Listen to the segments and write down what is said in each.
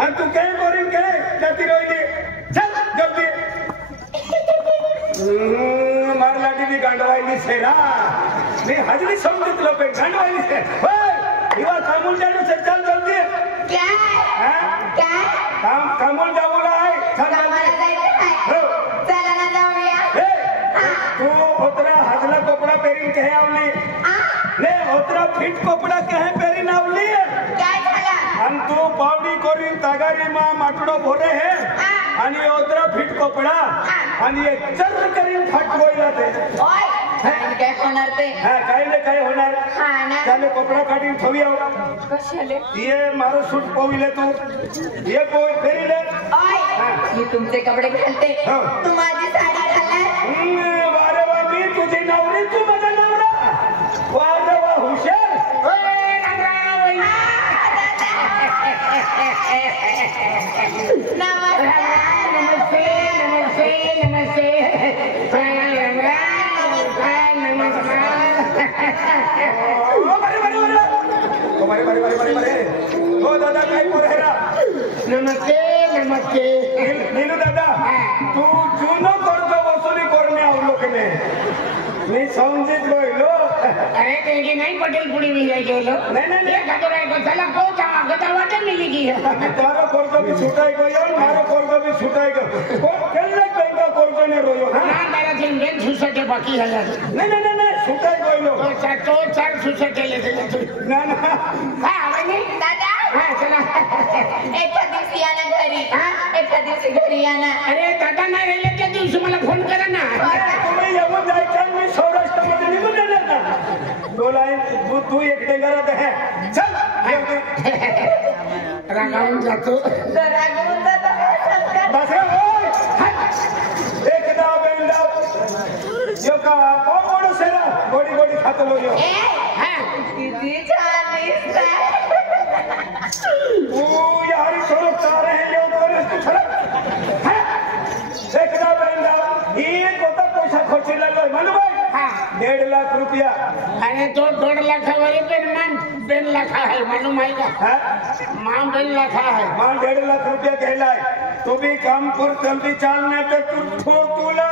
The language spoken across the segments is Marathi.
आणि तू काय करीन काय जाती रोहिली चल जल्दी मार लाटी भी गांडवायली सेरा मी हजरी समजतलो पे गांडवायली से होय इवा कामून जाणू से चल जल्दी क्या क्या कामून जाऊला आहे चल जल्दी हो चला ना जाऊया तू ओतरा हजला कपड़ा पेरीन कहे आवली ले ओतरा फिट कपड़ा कहे पेरीन आवली काय झाला आणि तू पावडी करीन तागारी मा माटडो भोरे है आणि ओतरा फिट कपड़ा आणि एक चर करीन फाट गोयला ते ओय काय होणार ते काय नाही काय होणार ना त्याने कपड़ा काढून ठेवी आव कशाले ये मारो सूट पाविले तू ये कोई फेरीले ओय मी तुमचे कपडे घालते तू माझी साडी घालणार वारे वा मी तुझी नवरी तू माझा नवरा वारे वा हुशार नमस्ते नमस्ते नमस्ते हो दादा काय पोरेरा नमस्ते नमस्ते नीलू दादा तू जुनो कर्ज वसुली करणे अवलोकने मी समजित गइलो अरे तेरी नहीं पटेल पुड़ी भी गई गेलो नहीं ये खबर है को चला को जामा गदा वाटे मिली गई तारो कर्ज भी छुटाई गयो मारो कर्ज भी छुटाई गयो को केल्ले बैंक कर्ज ने रोयो ना मेरा दिन दिन सुसटे बाकी है नहीं नहीं नहीं छुटाई गयो तो चार सुसटे ले ना ना हां वही दादा हां चला एका दिवशी आना घरी एका दिवशी घरी आना अरे दादा नाही राहिले त्या दिवशी मला फोन करा ना तुम्ही येऊन जायचं मी सौराष्ट्र मध्ये निघून जाणार ना बोलाय तू एक डेंगरात आहे चल रागावून जातो बस रे होय एक दाव बेन दाव यो का कोण सेरा गोडी गोडी खातलो यो किती छान दिसतंय तू यारी सोडत का रहे यो तोरे तू छडक एक दाव बेन दाव ही कोता पैसा खर्चीला लोय मानू भाई 1.5 लाख रुपया अरे तो 1.5 लाखावर पेन मान 2 लाख आहे मालूम आहे का मान 2 लाख आहे मान 1.5 लाख रुपया गेलाय तू भी काम कर जल्दी चाल नाही तर तू तुला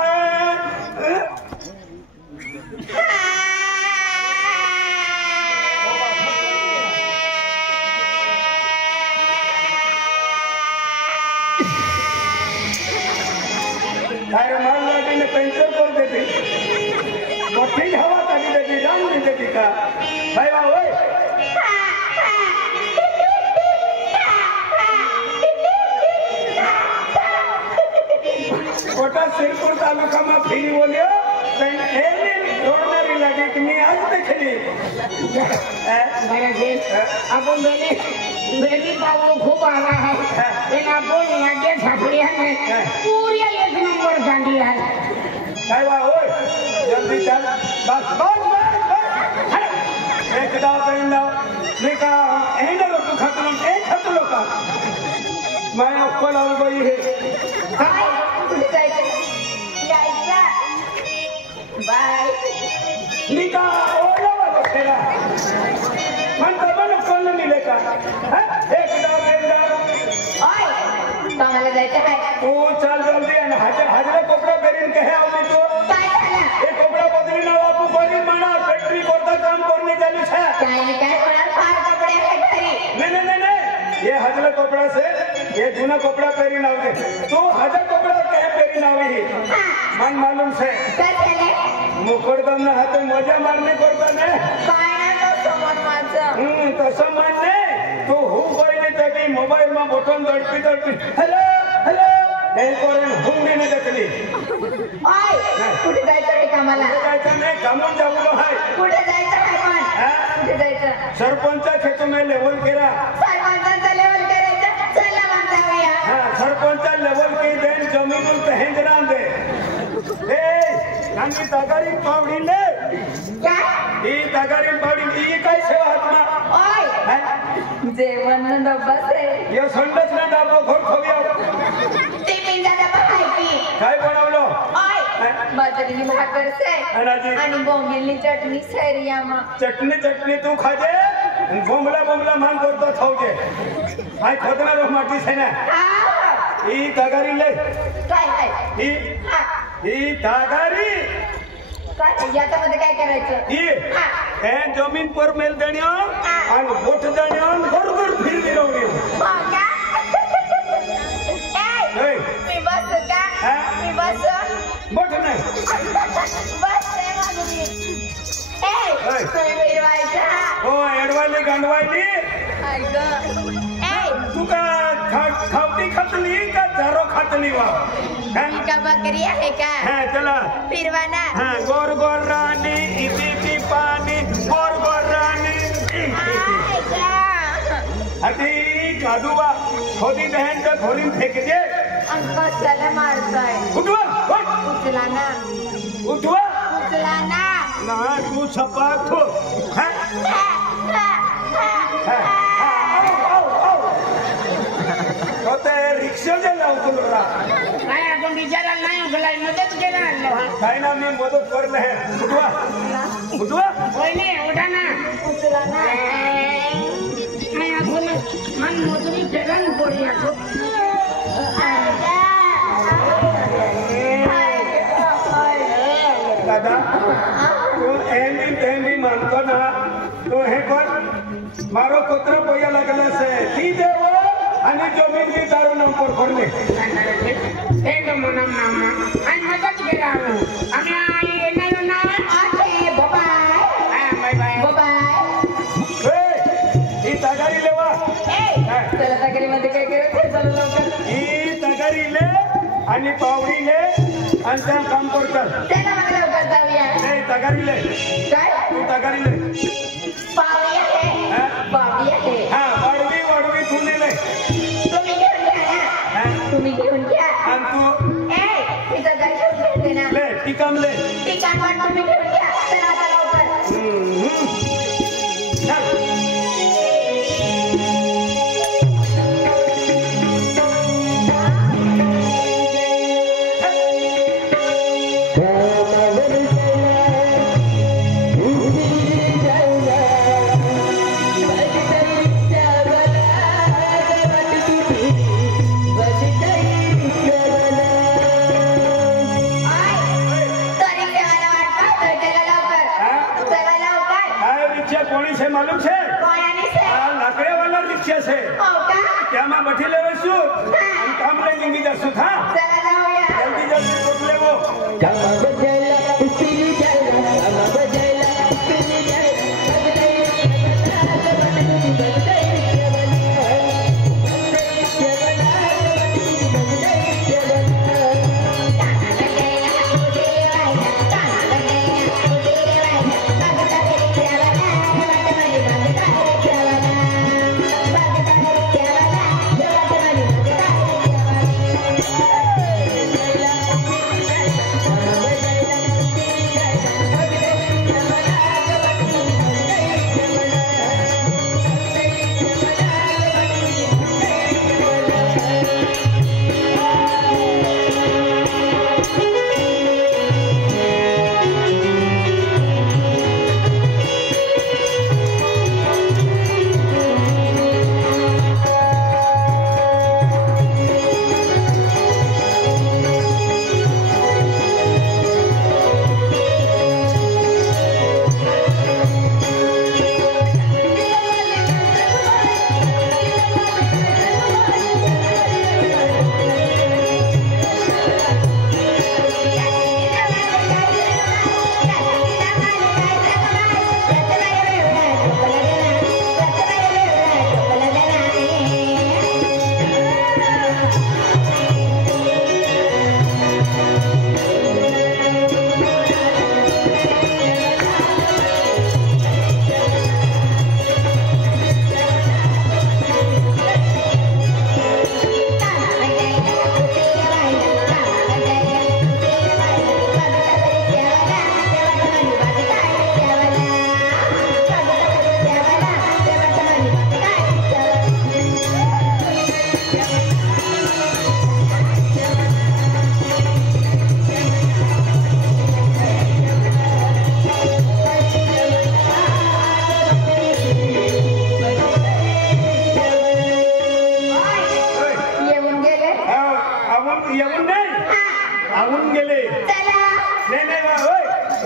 अरे मान लाटीने पेंटर कर देते मोठी हवा काढी देते जाम देते का भाई बा होय कोटा सिरपुर तालुका में फिरी बोलियो रोडनरी लगी कि मैं आज देखली मेरा देश अपन बेली बेली पावलो खूप आला है लेकिन अपन लगे छपड़िया में पूरी 1 नंबर गाड़ी है काय बा होय जल्दी चल बस बस बस एक दाव पेन दाव लेका एंड लो तू खतलो एक खतलो का मैं ऊपर आ गई है बाय निका ओला वाला तेरा मन तो मन कोण मिले का एक दाव पेन दाव ओय तुम्हाला जायचं आहे तू चल जल्दी आणि हजरे कपडा पेरीन कहे आवली तू काय झालं ये कपडा बदली ना बापू बरी मना फैक्ट्री करता काम करने चालू है काय होणार फार कपडे आहेत घरी नहीं नहीं नहीं ये हजरे कपड़ा से ये जूना कपड़ा पेरी ना दे तू हजर कपड़ा कहे पेरी ना ही मन मालूम से काय झालं मुखडदम ना हाते मजा मारने करता ने काय ना तो समोर माझं तसं मानने तू हु कोई नहीं तभी मोबाइल में बटन दडपी हेलो हेलो हे करून हुंडी ने देखली ओय कुठे जायचं आहे कामाला जायचं नाही कामून जाऊलो हाय कुठे जायचं आहे पण कुठे जायचं सरपंचा खेतो में लेवल केला सरपंचाचं लेवल करायचं चला मग जाऊया सरपंचा लेवल की देन जमीन तहेंजरा दे ए आम्ही तगारी पावडी ले काय ही तगारी पावडी ही काय सेवा आत्मा ओय जेवण डब्बा से यो संडस ना डाबो घर खोविया टिफिन जा डब्बा खायची काय बनवलो ओय बाजरीची भाकर से अनाजी आणि बोंबिलनी चटणी सैरिया मग चटणी तू खाजे बोंबला बोंबला मान करतो थावजे हाय खोदणार माटी છે ને ઈ તગારી લે काय काय ઈ તગારી काय याच्यामध्ये काय करायचं ઈ એ જમીન પર મેલ દણ્યો અને ગોઠ દણ્યો ગોર ફીરવી રહી हो का ए मी बस का मी बस ગોઠ નહીં बस रे मागुरी ए तुम्ही फिरवायचा ओ एडवायली गांडवायली ऐक ए तू का खावटी खातली का चारो खातली वा का बकरी आहे का हां चला फिरवाना हां गोर गोर रानी इती पानी गोर गोर रानी अति कादुवा खोदी बहन का खोली फेंक दे अंकल चला मारताय उठवा उचला ना उठवा उचला ना ना तू छपा थो हां होते रिक्षा जे लावतो रा काय आपण बिचारा नाही उगलाय मदत केला आणलो काय ना मी मदत करले है उठवा वहिनी उठा ना उचला ना नाही आपण मन मोजरी जगन पडी ako दादा तू एमी मानतो ना तू हे कर मारो कुत्र पोया लागला से ती देव आणि जमीन बी तारो नंबर करले हे तो मनम नाम आणि मदत केला आम्ही येणार ना okay bye bye bye bye ए ही तगारी लेवा ए चला तगरीमध्ये काय करायचं चला लवकर ही तगारी ले आणि पावडी ले आणि त्या काम करतात चला मग लवकर जाऊया ए तगारी ले काय तू तगारी ले पावडी आहे पावडी आहे हा वाढवी तू ले तुम्ही घेऊन घ्या ना तुम्ही घेऊन घ्या आणि तू ए तिथं जायचं घेते ना ले टिकाम ले ठिकाण पण तुम्ही घेऊन घ्या चला आता लवकर चल तरी देवाला वाट पाहतोय चला लवकर चला लवकर આ રિક્ષા કોની છે માલુમ છે कोणाने से આ લાકડીવાળા રિક્ષા છે हो का ત્યાંમાં બેઠી લેવશું અને કામ લઈ લીંગી જશું હા चला जाऊया જલ્દી કોટ લેવો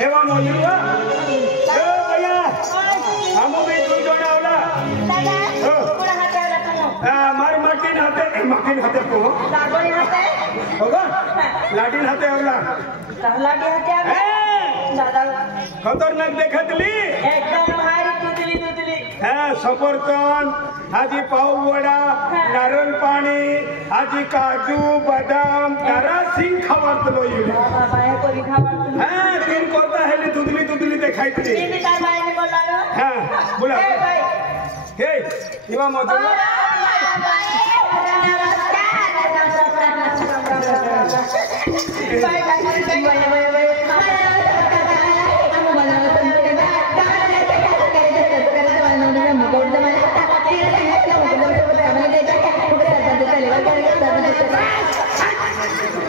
एवा मोजुआ ए भैया हम भी तू जोड़ावला दादा पूरा हाथ आला तुम मार मार्टिन हाते को लाडोनी हाते होगा लाडीन हाते आवला लाडी हाते आला दादा खतरनाक देखतली एकदम भारी तुतली सफरचंद आजी पाव वडा नारळ पाणी आजी काजू बदाम तारा सिंग खावतलो इले बाया कोली खावा तीन कोता हेली दुधली देखायतली तीन काय बायने बोलालो बोला ए भाई हे इवा मधुर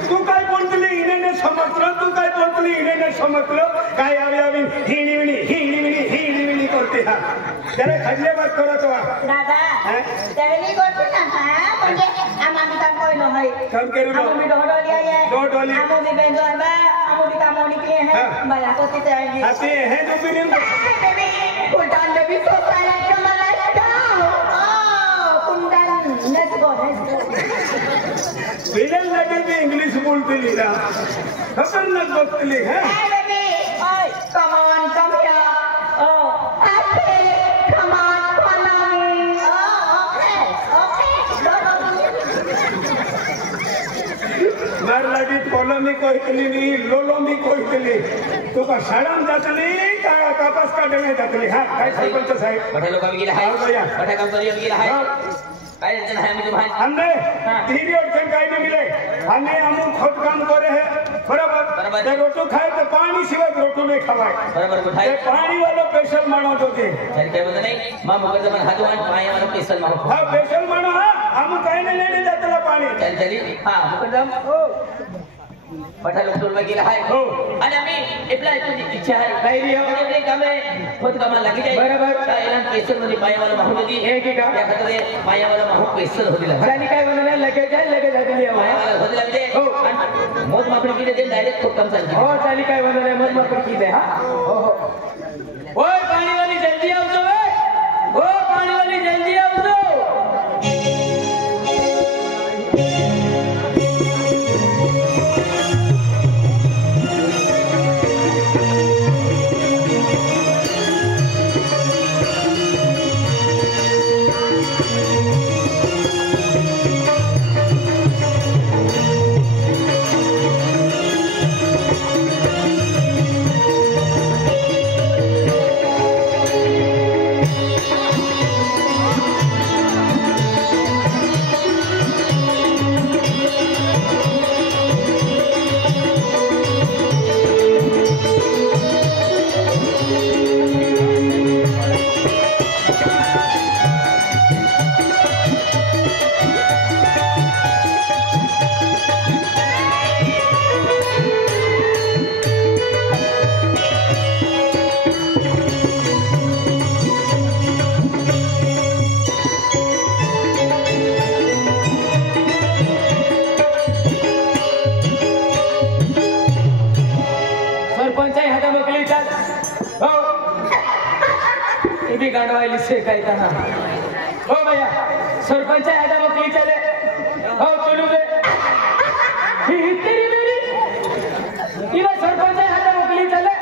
तू काय बोलतली इने समजलं काय आवी हिणी करते हा जरा खाजले बात करत वा दादा त्यावेळी गोष्टी ना म्हणजे आम्ही काम कोई नाही काम करू लो आम्ही डोडोली आहे डोडोली आम्ही बेंजोर बा आम्ही काम निकले हैं मला तो तिथे आहे आते हे दुबिरिन बेबी कुंडन बेबी तो सारा कमाला कुंडन लेट्स गो विलन लगे भी इंग्लिश बोलतली ना खतरनाक बघतली है बेबी ओय come on come here okay come on follow me मार लगी पोलो मी कहतली नी लोलो मी कहतली तो का शाळाम जातली का कापास काढणे जातली हा काय सरपंच साहेब मोठ्या लोकांनी गेला आहे मोठ्या कंपनीवर गेला आहे काय अडचण आहे मी तुम्हाला हमने तीन अड़चन काय नहीं मिले हमने हम खुद काम करे है बराबर ते रोटो खाए तो पानी सिवाय रोटो नहीं खवाए बरोबर ते कुठाय पानी वाला स्पेशल मानो तो ते तरी काय बोलत नाही मा मुकरदा मन हातवान पायावर पेसल मारो हा स्पेशल मानो हा हम काही नाही लेने जातला पाणी चल हा मुकरदा मोठ्या लोकांवर गेला आहे हो आणि आम्ही आपल्या तुझी इच्छा आहे काही आपले कामे खुद कामाला लागी जाईल बरोबर एलान केसर मध्ये पायावाला माहू होती हे की का या खातर पायावाला माहू केसर होतीला त्याने काय म्हणलं लगेच जातली पायावाला होतीला म्हणजे हो मोज मापणी केली ते डायरेक्ट खूप काम चालते हो त्याने काय म्हणलं मत मत की दे हा हो हो ओय पाणी वाली जल्दी आवजो ओ पाणी वाली जल्दी आवजो गाडवायली से काय तना हो भैया सरपंच आदा वकील चले हो चलू बे ही तेरी मेरी इला सरपंच आदा वकील चले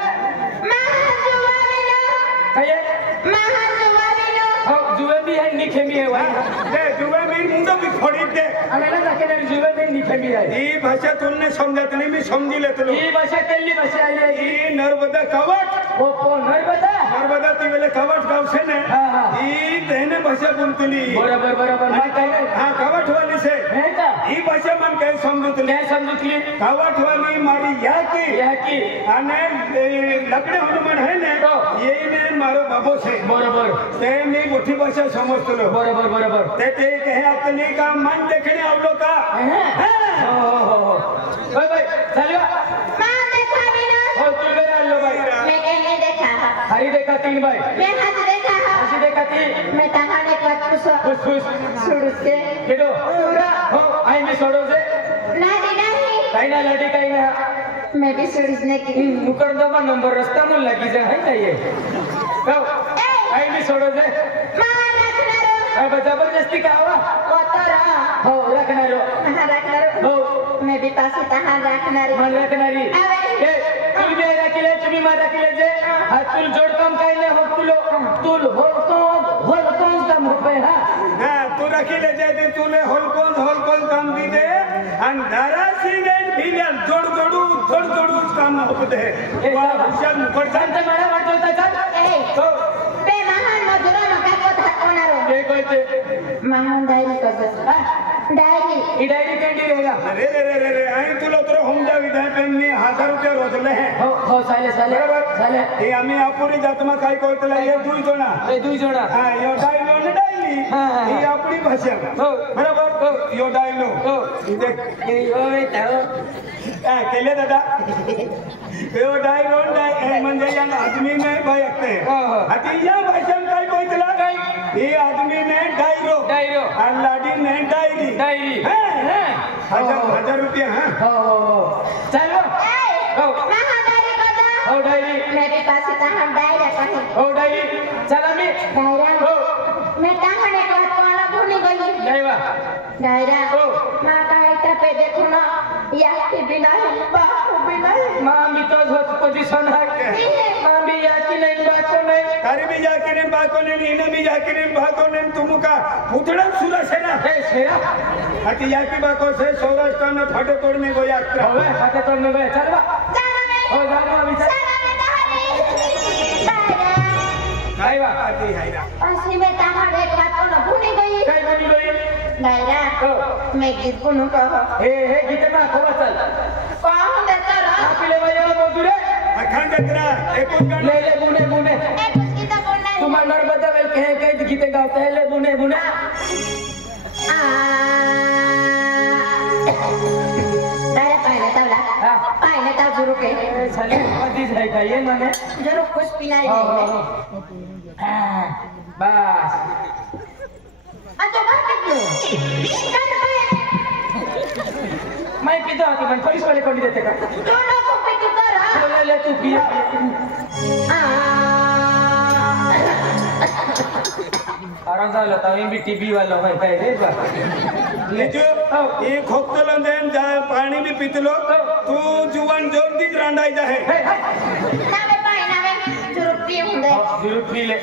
महाजुवाबिनो हो जुवे भी है निखे भी है वही दे जुवे मी मुंडो भी फोड़ी दे आम्हाला जाके जुवे भी निखे भी है ई भाषा तुमने समजतली मी समजी लेतलो ई भाषा केली भाषा आहे ई नर्मदा कवट ओ नर्मदा ती वेले कवट गाव से ने ई तेने भाषा बोलतली बरोबर बरोबर हां कवट वाली से है का ई भाषा मन काय समजतली काय समजतली कवट वाली मारी याकी आने लकड़े हनुमान है ने यही ने मारो बाबो से बरोबर ते मी मोठी भाषा समजतलो बरोबर बरोबर ते कहे आपने का मन देखने आवलो का हो भाई चलियो मां देखा भी ना हो तू मेरा लो भाई मैं कहीं देखा हरी देखा तीन भाई मैं हाथ देखा ऐसी देखा तीन मैं तहाने का खुश सुड़ से केडो हो आई मी सोडो से नहीं काही ना लडी काही ना मैं भी सोडीने की नुकड़ दबा नंबर रस्ता में लगी जा है क्या ये तो आई भी छोड़ो जे मां रखनारो अब जबरदस्ती का हुआ कोतरा हो रखनारो रखनारो हो मैं भी पास तहां रखनारो मन रखनारी ए तुल बे रखले तुम्ही मा रखले जे हा तुल जोड काम काय नाही हो तुल होल कोण काम होय हा हां तू रखिले जे तुले होलकोन काम दी दे आणि धारा सिंगेन फिलियल जोडू काम होते ए हुशार मुकट शांत मला वाटवता चाल ए हो बे महान मजुरानो काको थाकोनारो ए कोयते महान डायरी करतो डायरी ही डायरी केंडी रहेगा रे आई तुला तर होम जावी दे पण मी 1000 रुपये रोजले हो चाले हे आम्ही आपुरी जातमा काय कोयतला हे दुई जोडा ए दुई जोडा हा यो डायलो न डायली हा. ही आपली भाषा हो. बरोबर यो डायलो हो इथे ओय ताओ काय केले दादा यो डायलो म्हणजे या आदमी ने बायकते हो. आता या भाषेत काय कोयतला काय? हे आदमी ने डायरो आणि लाडी ने डायरी डायरी हां 1000 रुपये हां हो चलो हो महान डायरी करतो हो डायरी मैं भी पास तहां डायरी कही हो डायरी चला मी डायरा हो मैं तहां एक बात कोणा भूली गई डायवा डायरा हो. मां काय पे देखो ना या के बिना बाप बिना मामी तो होत पोझिशन आहे मामी याची नाही बाको नाही तारी भी जाकिरीन बाकोने इने भी जाकिरीन बाकोने तुमुका पुतड़ा सुरसेना ए शेरा अति याकी बाको से सौराष्ट्र में फाटे तोड़ने को यात्रा होवे हाते तो नवे चल बा चला हो जानो अभी चल काय बा आती हैरा असली में तहां एक बात कोणा भूली गई काय बनी गई डायरा हो मैं गीत गुनु कह हे गीते मा खोवा चल कौन देता रा आपले भैया मजुरे अखंड तेरा एकूण गण ले बुने ए कुछ गीत बोलना तुम्हारा नर्मदा वेल कहे गीते गाते हैं ले बुने डायरा पाहिने ताव जरूर के चले मधी जाय का ये माने जरूर कुछ पिलाई हो नहीं बस अच्छा बात क्यों मैं पीता हूं पण पुलिस वाले कोणी देते का दोनों को पिट करा ले तू पिया आराम झालं तर मी टीबी वाला भाई काय रे बा निजो ये खोकतलो देन जाय पाणी भी पितलो तू जुवान जल्दी रांडाई जाहे नावे पाय नावे जरूर पिऊन दे जरूर पी ले